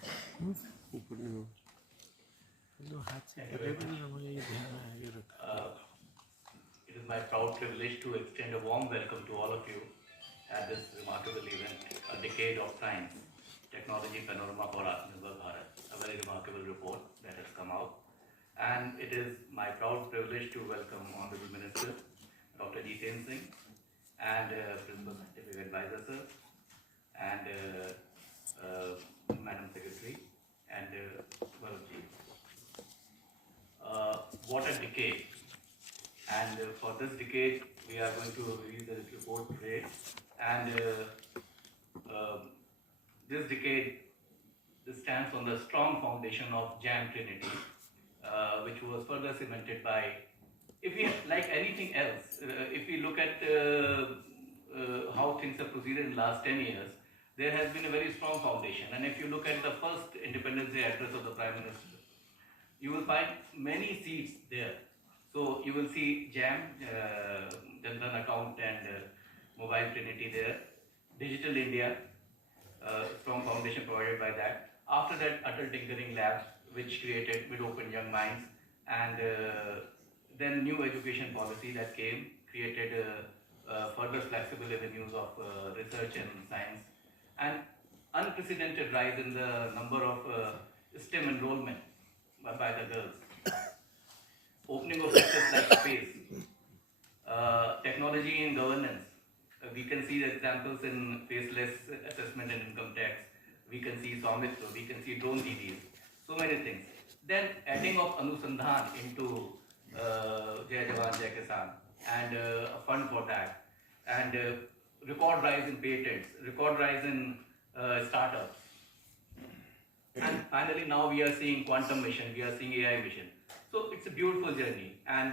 ऊपर नहीं हो तो हाथ से पकड़े भी नहीं, मुझे ये ध्यान में आगे रखा। It is my proud privilege to extend a warm welcome to all of you at this remarkable event, a decade of science, technology panorama for Atmanirbhar Bharat, a very remarkable report that has come out. And it is my proud privilege to welcome Honorable Minister, Dr. Jiten Singh, and Principal Scientific Advisor, sir, and Madam Secretary, and Varunji. What a decade. And for this decade, we are going to release this report today. And this decade, this stands on the strong foundation of JAM Trinity, which was further cemented by, if we like anything else, if we look at how things have proceeded in the last 10 years, there has been a very strong foundation. And if you look at the first Independence Day address of the Prime Minister, you will find many seats there. So you will see JAM, Jandan account and mobile trinity there. Digital India, strong foundation provided by that. After that, Atal Tinkering Lab, which created mid-open young minds, and then new education policy that came, created further flexible avenues of research and science, and unprecedented rise in the number of STEM enrollment by the girls. Opening of sectors like space, technology and governance. We can see the examples in faceless assessment and income tax. We can see Swamitra, we can see drone DDs, so many things. Then adding of Anusandhan into Jai Jawan, Jai Kisan, and a fund for that, and record rise in patents, record rise in startups. And finally, now we are seeing quantum mission, we are seeing AI mission. So it's a beautiful journey, and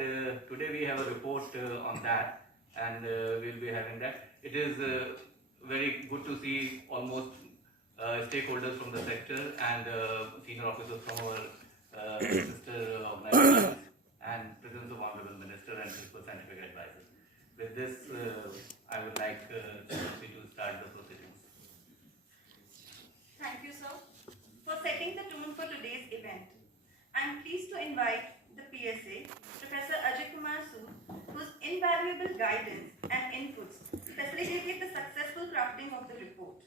today we have a report on that, and we'll be having that. It is very good to see almost stakeholders from the sector and senior officers from our sister organizations, and presence of Honorable Minister and Principal Scientific Advisors. With this, I would like to start the proceedings. Thank you, sir, for setting the tone for today's event. I am pleased to invite the PSA, Professor Ajit Kumar Sood, whose invaluable guidance and inputs facilitated the successful crafting of the report.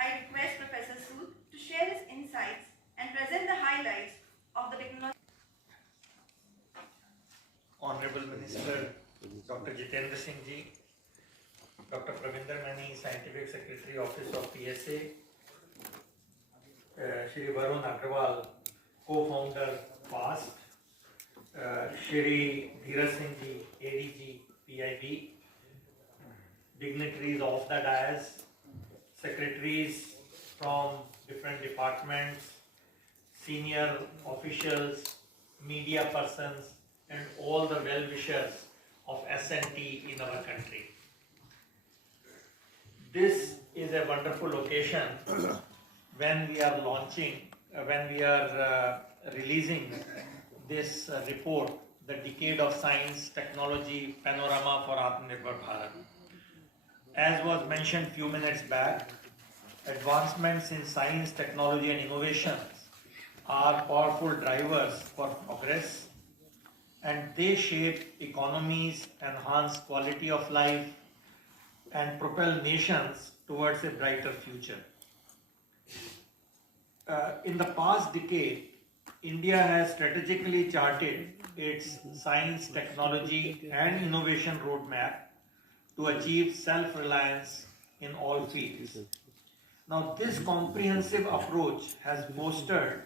I request Professor Sood to share his insights and present the highlights of the technology. Honorable Minister Dr. Jitendra Singh Ji, Dr. Pravinder Mani, Scientific Secretary Office of PSA, Shri Varun Agrawal, co-founder FAST, Shri Dheeraj Singh Ji, ADG, PIB, dignitaries of the dais, secretaries from different departments, senior officials, media persons, and all the well-wishers of S&T in our country. This is a wonderful occasion when we are launching, when we are releasing this report, the Decade of Science, Technology Panorama for Atmanirbhar Bharat. As was mentioned few minutes back, advancements in science, technology and innovations are powerful drivers for progress, and they shape economies, enhance quality of life, and propel nations towards a brighter future. In the past decade, India has strategically charted its science, technology, and innovation roadmap to achieve self-reliance in all fields. Now, this comprehensive approach has fostered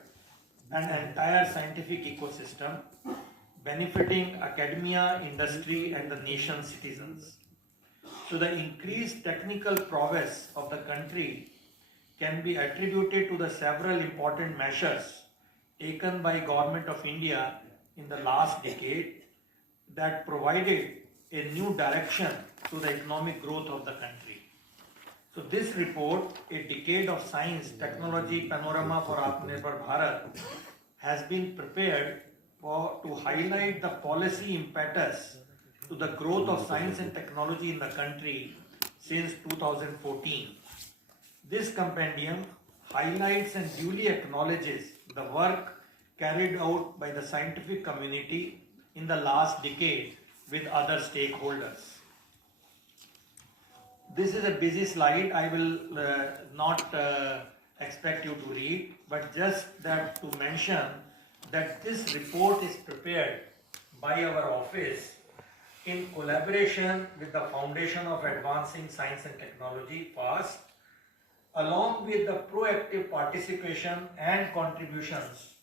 an entire scientific ecosystem benefiting academia, industry, and the nation's citizens. So the increased technical prowess of the country can be attributed to the several important measures taken by Government of India in the last decade that provided a new direction to the economic growth of the country. So this report, A Decade of Science, Technology Panorama for Atmanirbhar Bharat, has been prepared to highlight the policy impetus to the growth of science and technology in the country since 2014. This compendium highlights and duly acknowledges the work carried out by the scientific community in the last decade with other stakeholders. This is a busy slide. I will not expect you to read, but just that to mention that this report is prepared by our office in collaboration with the Foundation of Advancing Science and Technology, FAST, along with the proactive participation and contributions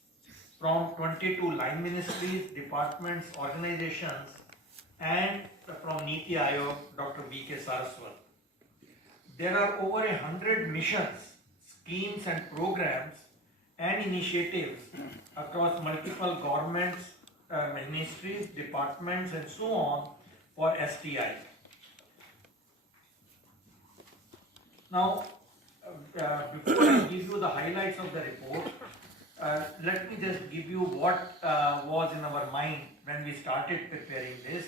from 22 line ministries, departments, organizations, and from Niti Aayog, Dr. B.K. Saraswat. There are over 100 missions, schemes and programs and initiatives across multiple governments, ministries, departments and so on for STI. Now, before I give you the highlights of the report, let me just give you what was in our mind when we started preparing this.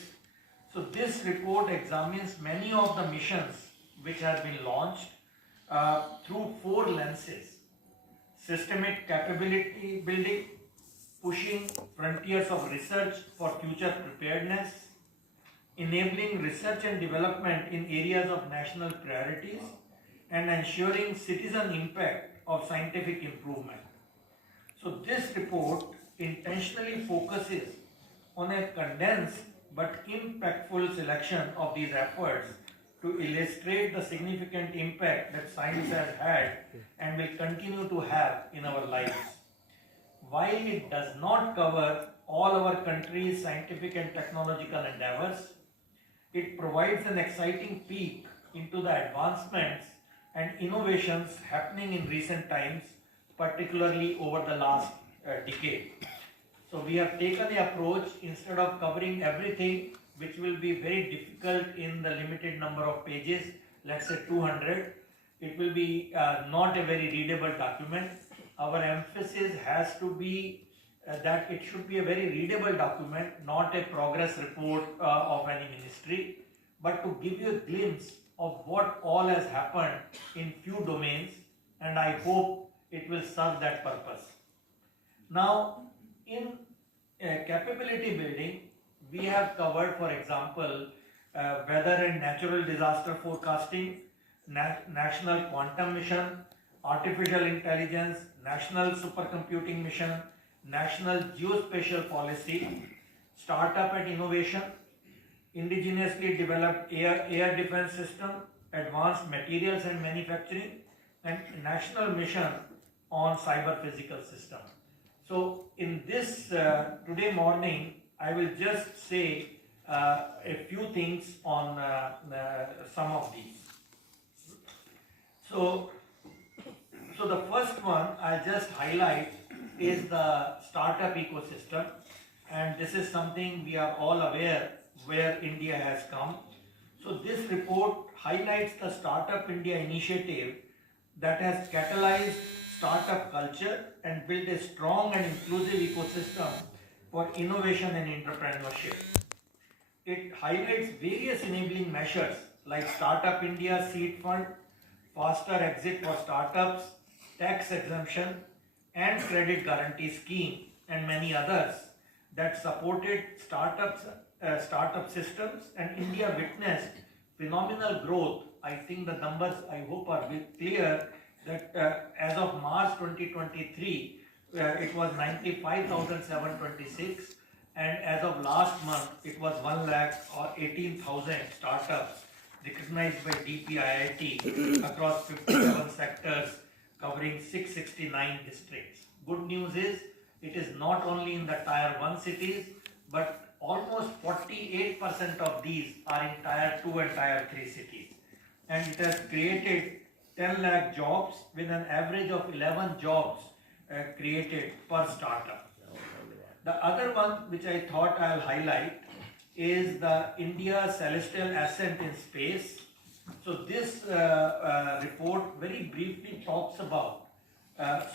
So this report examines many of the missions which have been launched through 4 lenses: systemic capability building, pushing frontiers of research for future preparedness, enabling research and development in areas of national priorities, and ensuring citizen impact of scientific improvement. So this report intentionally focuses on a condensed but impactful selection of these efforts to illustrate the significant impact that science has had and will continue to have in our lives. While it does not cover all our country's scientific and technological endeavors, it provides an exciting peek into the advancements and innovations happening in recent times, particularly over the last decade. So we have taken the approach, instead of covering everything, which will be very difficult in the limited number of pages, let's say 200, it will be not a very readable document. Our emphasis has to be that it should be a very readable document, not a progress report of any ministry, but to give you a glimpse of what all has happened in few domains, and I hope it will serve that purpose. Now, in capability building, we have covered, for example, weather and natural disaster forecasting, national quantum mission, artificial intelligence, national supercomputing mission, national geospatial policy, startup and innovation, indigenously developed air defense system, advanced materials and manufacturing, and national mission on cyber physical system. So in this today morning, I will just say a few things on some of these. So the first one I'll just highlight is the startup ecosystem, and this is something we are all aware where India has come. So this report highlights the Startup India initiative that has catalyzed startup culture and built a strong and inclusive ecosystem for innovation and entrepreneurship. It highlights various enabling measures like Startup India Seed Fund, faster exit for startups, tax exemption, and credit guarantee scheme, and many others that supported startup systems, and India witnessed phenomenal growth. I think the numbers, I hope, are clear that as of March 2023, it was 95,726, and as of last month, it was 1,18,000 startups recognized by DPIIT across 57 sectors covering 669 districts. Good news is, it is not only in the Tier 1 cities, but almost 48% of these are in Tier 2 and Tier 3 cities. And it has created 10 lakh jobs with an average of 11 jobs created per startup. The other one which I thought I'll highlight is the India Celestial Ascent in Space. So this report very briefly talks about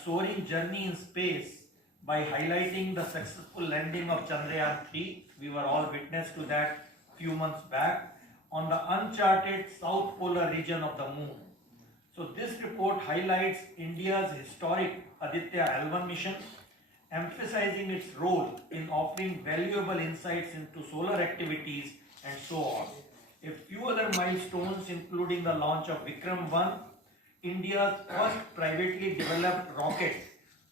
soaring journey in space by highlighting the successful landing of Chandrayaan-3. We were all witness to that few months back on the uncharted south polar region of the moon. So this report highlights India's historic Aditya L1 mission, emphasizing its role in offering valuable insights into solar activities and so on. A few other milestones, including the launch of Vikram 1, India's first privately developed rocket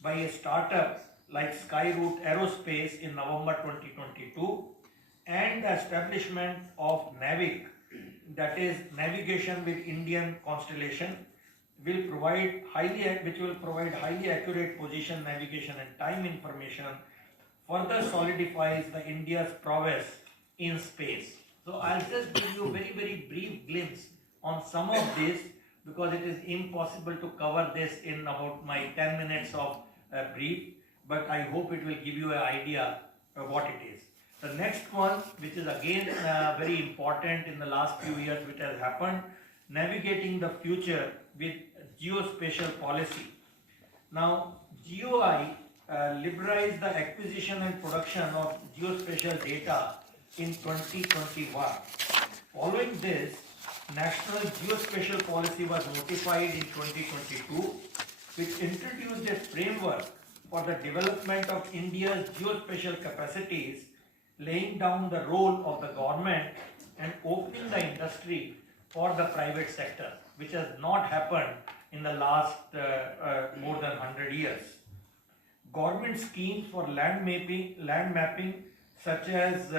by a startup like Skyroot Aerospace in November 2022, and the establishment of NAVIC, that is Navigation with Indian Constellation, which will provide highly accurate position, navigation and time information, further solidifies the India's prowess in space. So I'll just give you a very brief glimpse on some of this, because it is impossible to cover this in about my 10 minutes of brief, but I hope it will give you an idea of what it is. The next one, which is again very important in the last few years, which has happened, navigating the future with geospatial policy. Now, GOI liberalized the acquisition and production of geospatial data in 2021. Following this, National Geospatial Policy was notified in 2022, which introduced a framework for the development of India's geospatial capacities, laying down the role of the government and opening the industry for the private sector, which has not happened in the last more than 100 years. Government schemes for land mapping such as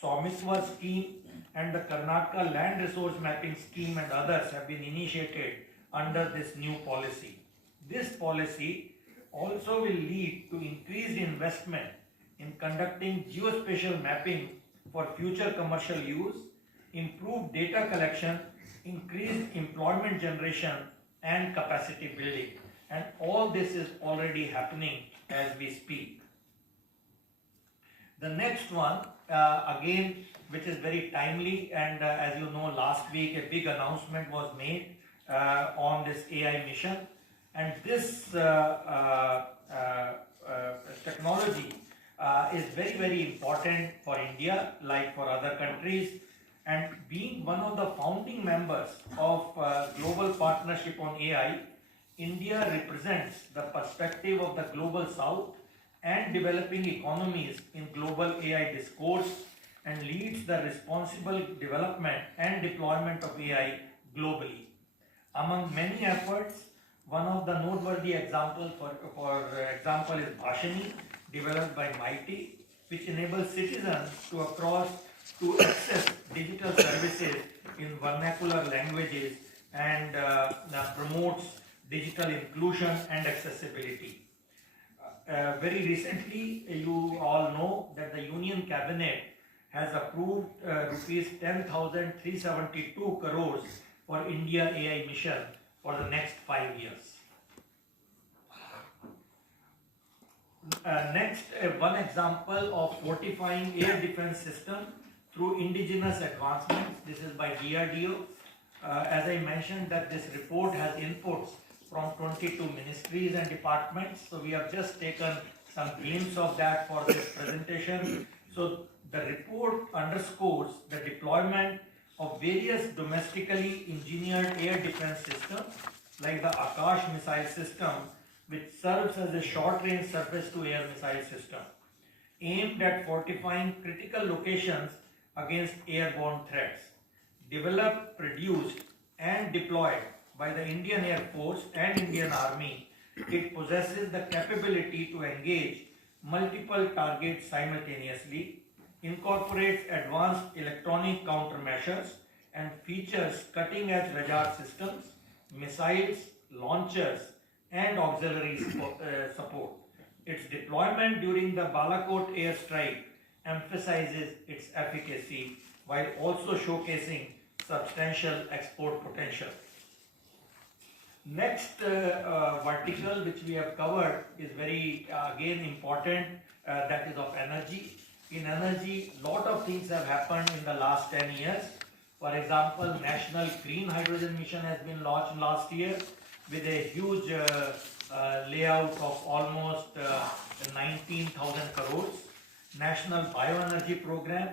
Swamitva scheme and the Karnataka land resource mapping scheme and others have been initiated under this new policy. This policy also will lead to increased investment in conducting geospatial mapping for future commercial use, improved data collection, increased employment generation and capacity building. And all this is already happening as we speak. The next one, again, which is very timely, and as you know, last week a big announcement was made on this AI mission, and this technology is very important for India, like for other countries, and being one of the founding members of Global Partnership on AI, India represents the perspective of the Global South and developing economies in global AI discourse, and leads the responsible development and deployment of AI globally. Among many efforts, one of the noteworthy examples, for example, is Bhashini, developed by MIT, which enables citizens to access digital services in vernacular languages and promotes digital inclusion and accessibility. Very recently, you all know that the Union Cabinet has approved rupees 10,372 crores for India AI mission for the next 5 years. Next, one example of fortifying air defense system through indigenous advancements. This is by DRDO. As I mentioned, that this report has inputs from 22 ministries and departments. So we have just taken some glimpse of that for this presentation. So the report underscores the deployment of various domestically engineered air defense systems like the Akash missile system, which serves as a short-range surface-to-air missile system aimed at fortifying critical locations against airborne threats. Developed, produced and deployed by the Indian Air Force and Indian Army, it possesses the capability to engage multiple targets simultaneously, incorporates advanced electronic countermeasures, and features cutting-edge radar systems, missiles, launchers, and auxiliary support. Its deployment during the Balakot airstrike emphasizes its efficacy while also showcasing substantial export potential. Next vertical which we have covered is very again important, that is of energy. In energy, lot of things have happened in the last 10 years. For example, National Green Hydrogen Mission has been launched last year with a huge layout of almost 19,000 crores. National Bioenergy Program,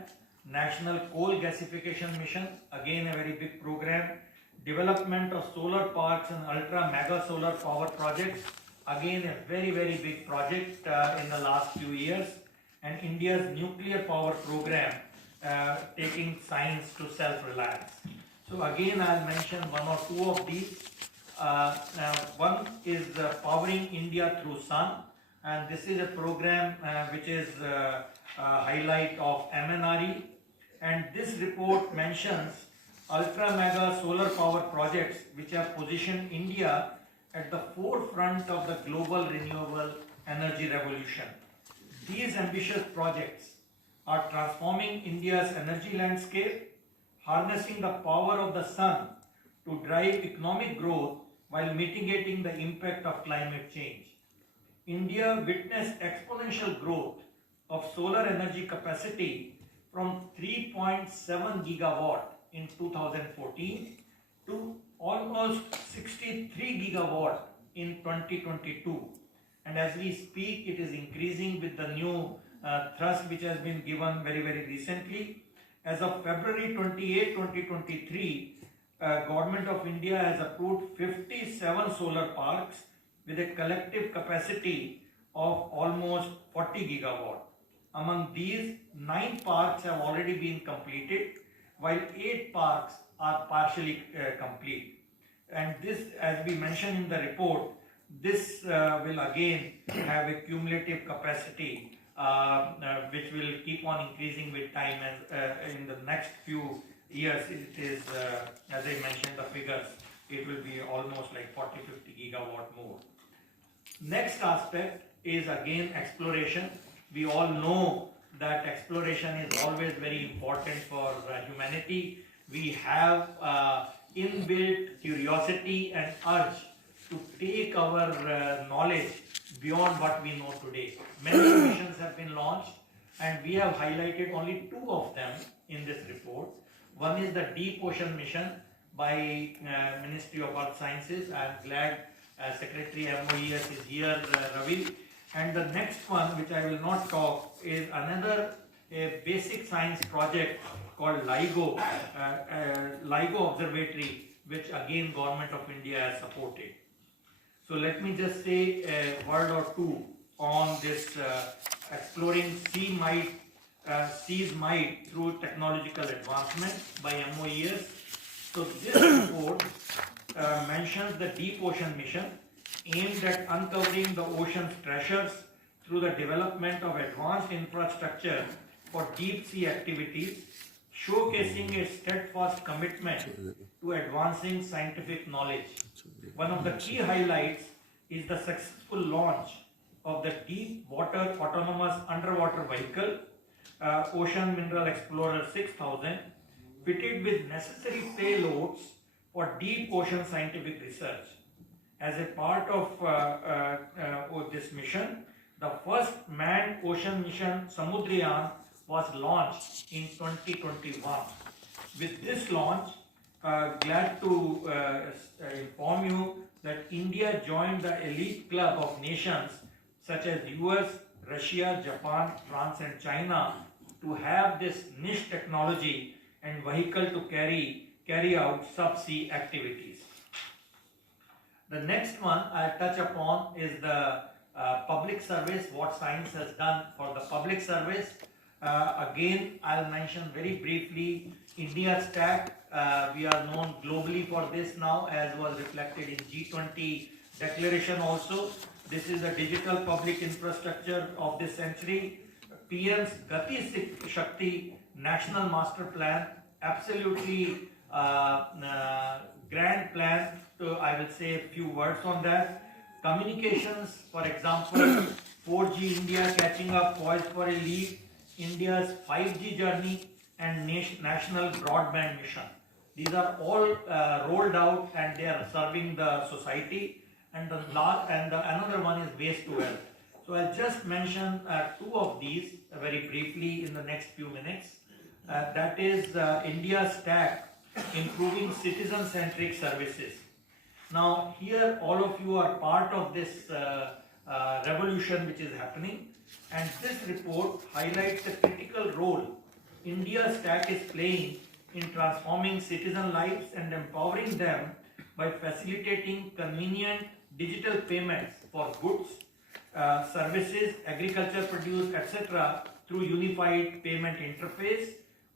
National Coal Gasification Mission, again a very big program. development of solar parks and ultra mega solar power projects. Again, a very, very big project in the last few years. And India's nuclear power program taking science to self-reliance. So again, I'll mention one or two of these. One is Powering India Through Sun, and this is a program which is a highlight of MNRE, and this report mentions ultra mega solar power projects which have positioned India at the forefront of the global renewable energy revolution. These ambitious projects are transforming India's energy landscape, harnessing the power of the sun to drive economic growth while mitigating the impact of climate change. India witnessed exponential growth of solar energy capacity from 3.7 gigawatt in 2014 to almost 63 gigawatt in 2022. And as we speak, it is increasing with the new thrust which has been given very, very recently. As of February 28, 2023, Government of India has approved 57 solar parks with a collective capacity of almost 40 gigawatt. Among these, 9 parks have already been completed, while 8 parks are partially complete. And this, as we mentioned in the report, this will again have a cumulative capacity which will keep on increasing with time, and in the next few years it is, as I mentioned the figures, it will be almost like 40-50 gigawatt more. Next aspect is again exploration. We all know that exploration is always very important for humanity. We have inbuilt curiosity and urge to take our knowledge beyond what we know today. Many missions have been launched, and we have highlighted only 2 of them in this report. One is the Deep Ocean mission by Ministry of Earth Sciences. I am glad Secretary MOES is here, Ravi. And the next one, which I will not talk, is another basic science project called LIGO, LIGO Observatory, which again Government of India has supported. So let me just say a word or two on this exploring sea's might through technological advancement by MOES. So this report mentions the Deep Ocean mission aimed at uncovering the ocean's treasures through the development of advanced infrastructure for deep sea activities, showcasing a steadfast commitment to advancing scientific knowledge. One of the key highlights is the successful launch of the Deep Water Autonomous Underwater Vehicle, Ocean Mineral Explorer 6000, fitted with necessary payloads for deep ocean scientific research. As a part of this mission, the first manned ocean mission Samudrayan was launched in 2021. With this launch, glad to inform you that India joined the elite club of nations such as US, Russia, Japan, France and China to have this niche technology and vehicle to carry out subsea activities. The next one I'll touch upon is the public service, what science has done for the public service. Again, I'll mention very briefly India Stack. We are known globally for this now, as was reflected in G20 declaration also. This is the digital public infrastructure of this century. PM's Gati Shakti National Master Plan, absolutely grand plan. So I will say a few words on that. Communications, for example, 4G India catching up, poised for a lead, India's 5G journey and national broadband mission. These are all rolled out and they are serving the society. And another one is waste to wealth. So I'll just mention 2 of these very briefly in the next few minutes. That is India Stack, improving citizen-centric services. Now here all of you are part of this revolution which is happening, and this report highlights the critical role India Stack is playing in transforming citizen lives and empowering them by facilitating convenient digital payments for goods, services, agriculture produce, etc. through unified payment interface,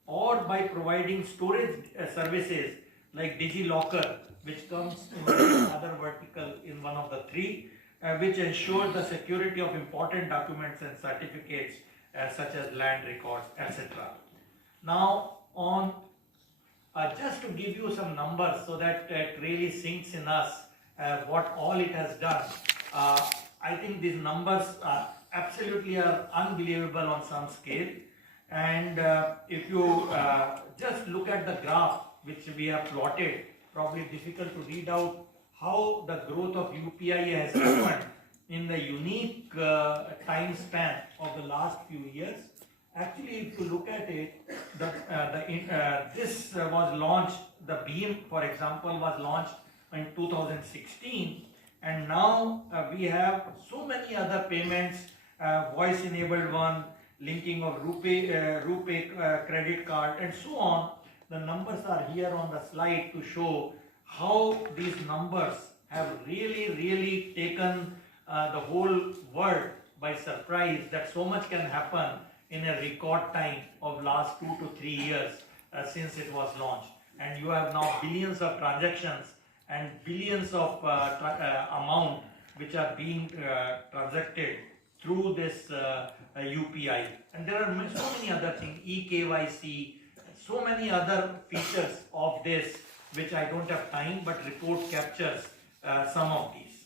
or by providing storage services like DigiLocker, which comes in the other vertical in one of the three, which ensure the security of important documents and certificates such as land records, etc. Now, on just to give you some numbers so that it really sinks in us what all it has done. I think these numbers absolutely are unbelievable on some scale. And if you just look at the graph which we have plotted, probably difficult to read out how the growth of UPI has happened in the unique time span of the last few years. Actually, if you look at it, this was launched, the BEAM, for example, was launched in 2016, and now we have so many other payments, voice-enabled one, linking of RuPay credit card, and so on. The numbers are here on the slide to show how these numbers have really taken the whole world by surprise, that so much can happen in a record time of last 2 to 3 years since it was launched. And you have now billions of transactions and billions of amount which are being transacted through this UPI. And there are so many other things, eKYC, so many other features of this which I don't have time, but report captures some of these.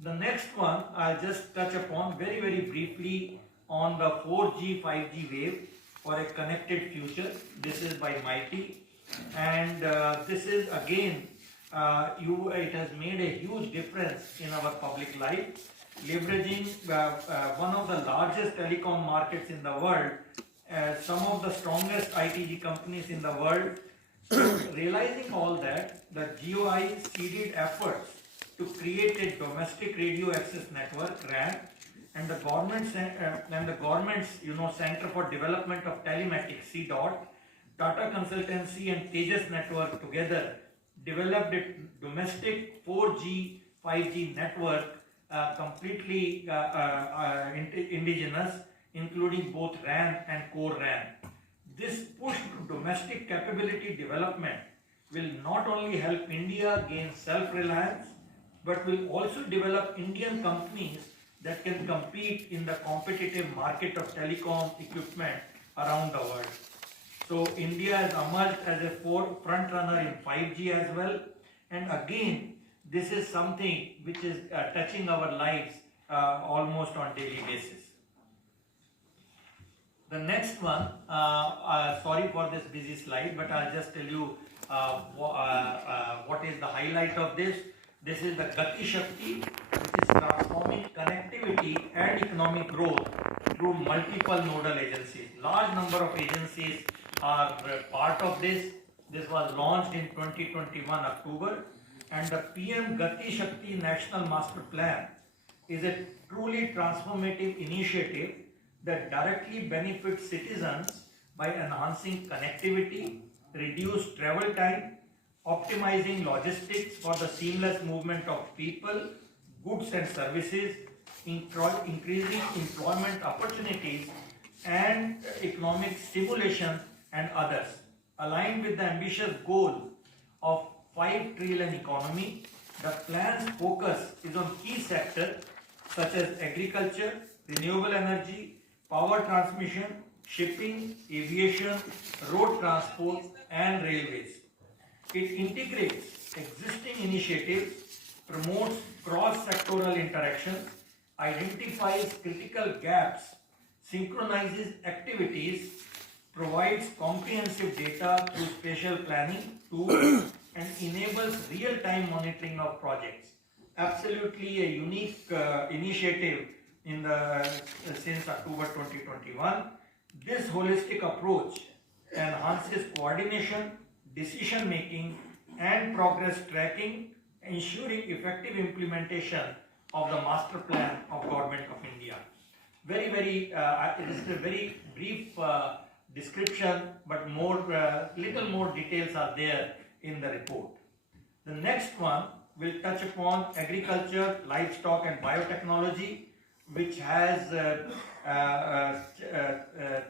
The next one I'll just touch upon very briefly on the 4G, 5G wave for a connected future. This is by Mighty, and this is again, it has made a huge difference in our public life, leveraging one of the largest telecom markets in the world, some of the strongest ITG companies in the world. So realizing all that, the GOI seeded efforts to create a domestic radio access network (RAN), and the government's Center for Development of Telematics (CDOT), Tata Consultancy and Tejas Network together developed a domestic 4G, 5G network completely indigenous, including both RAN and core RAN. This push to domestic capability development will not only help India gain self-reliance, but will also develop Indian companies that can compete in the competitive market of telecom equipment around the world. So India has emerged as a front runner in 5G as well. And again, this is something which is touching our lives almost on daily basis. The next one, sorry for this busy slide, but I'll just tell you what is the highlight of this. This is the Gati Shakti, which is transforming connectivity and economic growth through multiple nodal agencies. Large number of agencies are part of this. This was launched in 2021 October, and the PM Gati Shakti National Master Plan is a truly transformative initiative that directly benefits citizens by enhancing connectivity, reduce travel time, optimizing logistics for the seamless movement of people, goods and services, increasing employment opportunities and economic stimulation and others. Aligned with the ambitious goal of 5 trillion economy, the plan's focus is on key sectors such as agriculture, renewable energy, power transmission, shipping, aviation, road transport and railways. It integrates existing initiatives, promotes cross-sectoral interactions, identifies critical gaps, synchronizes activities, provides comprehensive data through spatial planning tools, and enables real-time monitoring of projects. Absolutely a unique initiative since October 2021. This holistic approach enhances coordination, decision making and progress tracking, ensuring effective implementation of the master plan of Government of India. It is a very brief description, but little more details are there in the report. The next one will touch upon agriculture, livestock and biotechnology, which has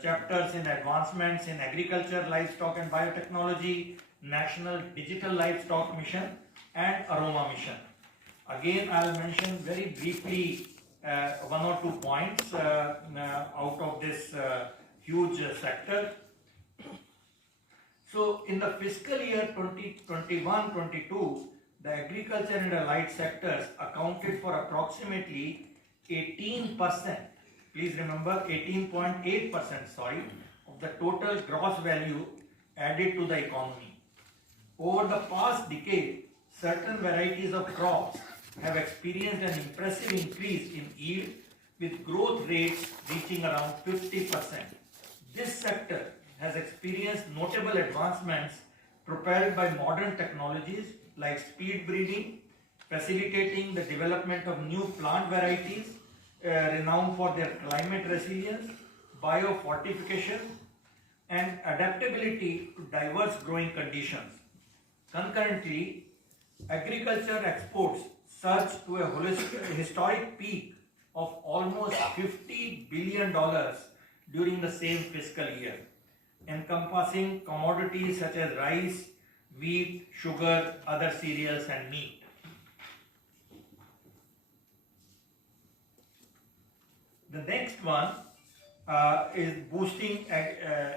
chapters in advancements in agriculture, livestock and biotechnology, National Digital Livestock Mission and Aroma Mission. Again, I'll mention very briefly one or two points out of this huge sector. So, in the fiscal year 2021-22, the agriculture and allied sectors accounted for approximately 18%, please remember 18.8%, of the total gross value added to the economy. Over the past decade, certain varieties of crops have experienced an impressive increase in yield, with growth rates reaching around 50%. This sector has experienced notable advancements propelled by modern technologies like speed breeding, facilitating the development of new plant varieties renowned for their climate resilience, biofortification, and adaptability to diverse growing conditions. Concurrently, agriculture exports surged to a historic peak of almost $50 billion during the same fiscal year, encompassing commodities such as rice, wheat, sugar, other cereals and meat. The next one is boosting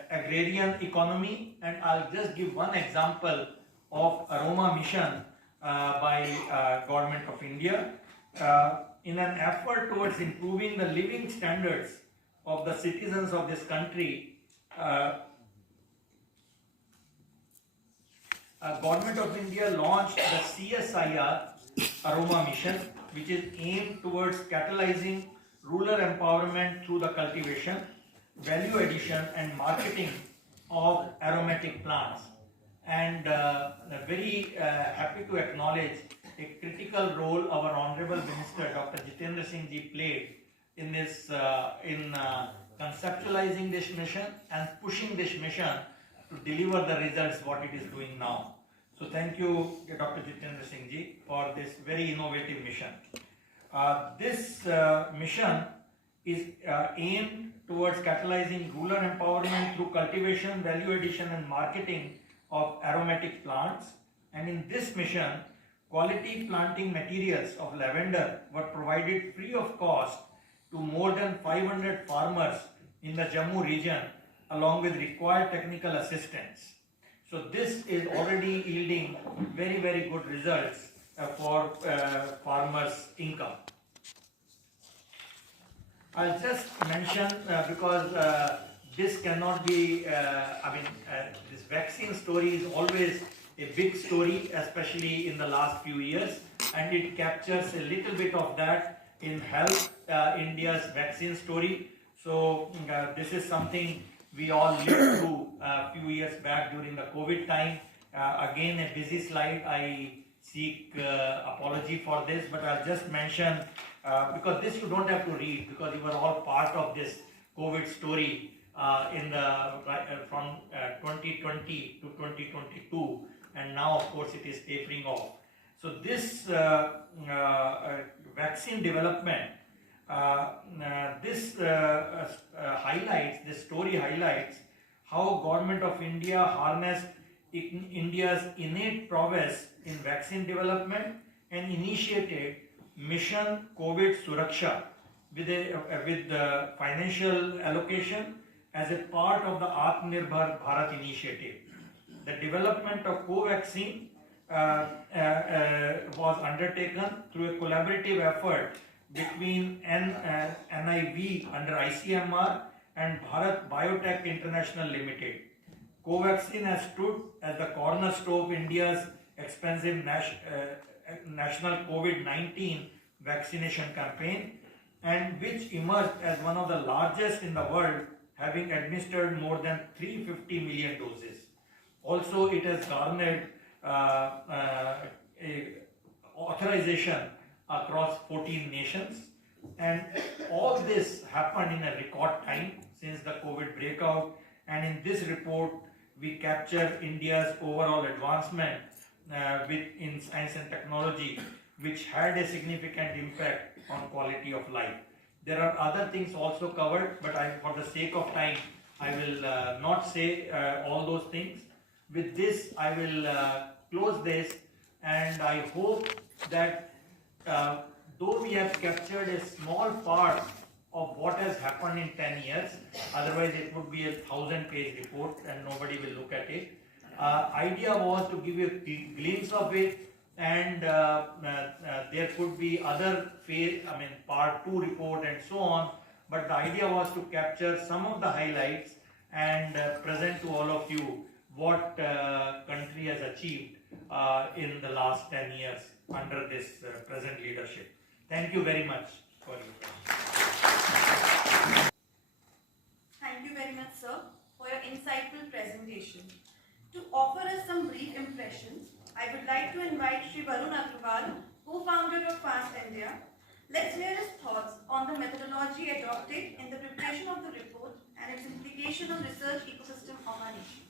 agrarian economy, and I'll just give one example of Aroma Mission by Government of India. In an effort towards improving the living standards of the citizens of this country, Government of India launched the CSIR Aroma Mission, which is aimed towards catalyzing rural empowerment through the cultivation, value addition and marketing of aromatic plants. And very happy to acknowledge a critical role our Honorable Minister Dr. Jitendra Singh ji played in this, in conceptualizing this mission and pushing this mission to deliver the results what it is doing now. So thank you, Dr. Jitendra Singh ji, for this very innovative mission. This mission is aimed towards catalyzing rural empowerment through cultivation, value addition and marketing of aromatic plants. And in this mission, quality planting materials of lavender were provided free of cost to more than 500 farmers in the Jammu region, along with required technical assistance. So this is already yielding very, very good results for farmers' income. I'll just mention because this cannot be, this vaccine story is always a big story, especially in the last few years, and it captures a little bit of that in Health India's vaccine story. So this is something we all lived through a few years back during the COVID time. Again, a busy slide. I seek apology for this, but I'll just mention, because this you don't have to read, because you were all part of this COVID story in the from 2020 to 2022, and now of course it is tapering off. So this vaccine development, this story highlights how Government of India harnessed India's innate prowess in vaccine development and initiated Mission COVID Suraksha with the financial allocation as a part of the Atmanirbhar Bharat initiative. The development of Covaxin was undertaken through a collaborative effort between NIV under ICMR and Bharat Biotech International Limited. Covaxin has stood as the cornerstone of India's expensive national COVID-19 vaccination campaign, and which emerged as one of the largest in the world, having administered more than 350 million doses. Also, it has garnered authorization across 14 nations, and all this happened in a record time since the COVID breakout, and in this report we capture India's overall advancement in science and technology, which had a significant impact on quality of life. There are other things also covered, but for the sake of time, I will not say all those things. With this, I will close this, and I hope that though we have captured a small part of what has happened in 10 years, otherwise it would be a 1,000-page report and nobody will look at it. Idea was to give you a glimpse of it, and there could be other part 2 report and so on, but the idea was to capture some of the highlights and present to all of you what country has achieved in the last 10 years under this present leadership. Thank you very much for your question. Thank you very much, sir, for your insightful presentation. To offer us some brief impressions, I would like to invite Shri Varun Agrawal, co-founder of Fast India. Let's hear his thoughts on the methodology adopted in the preparation of the report and its implication on research ecosystem of our nation.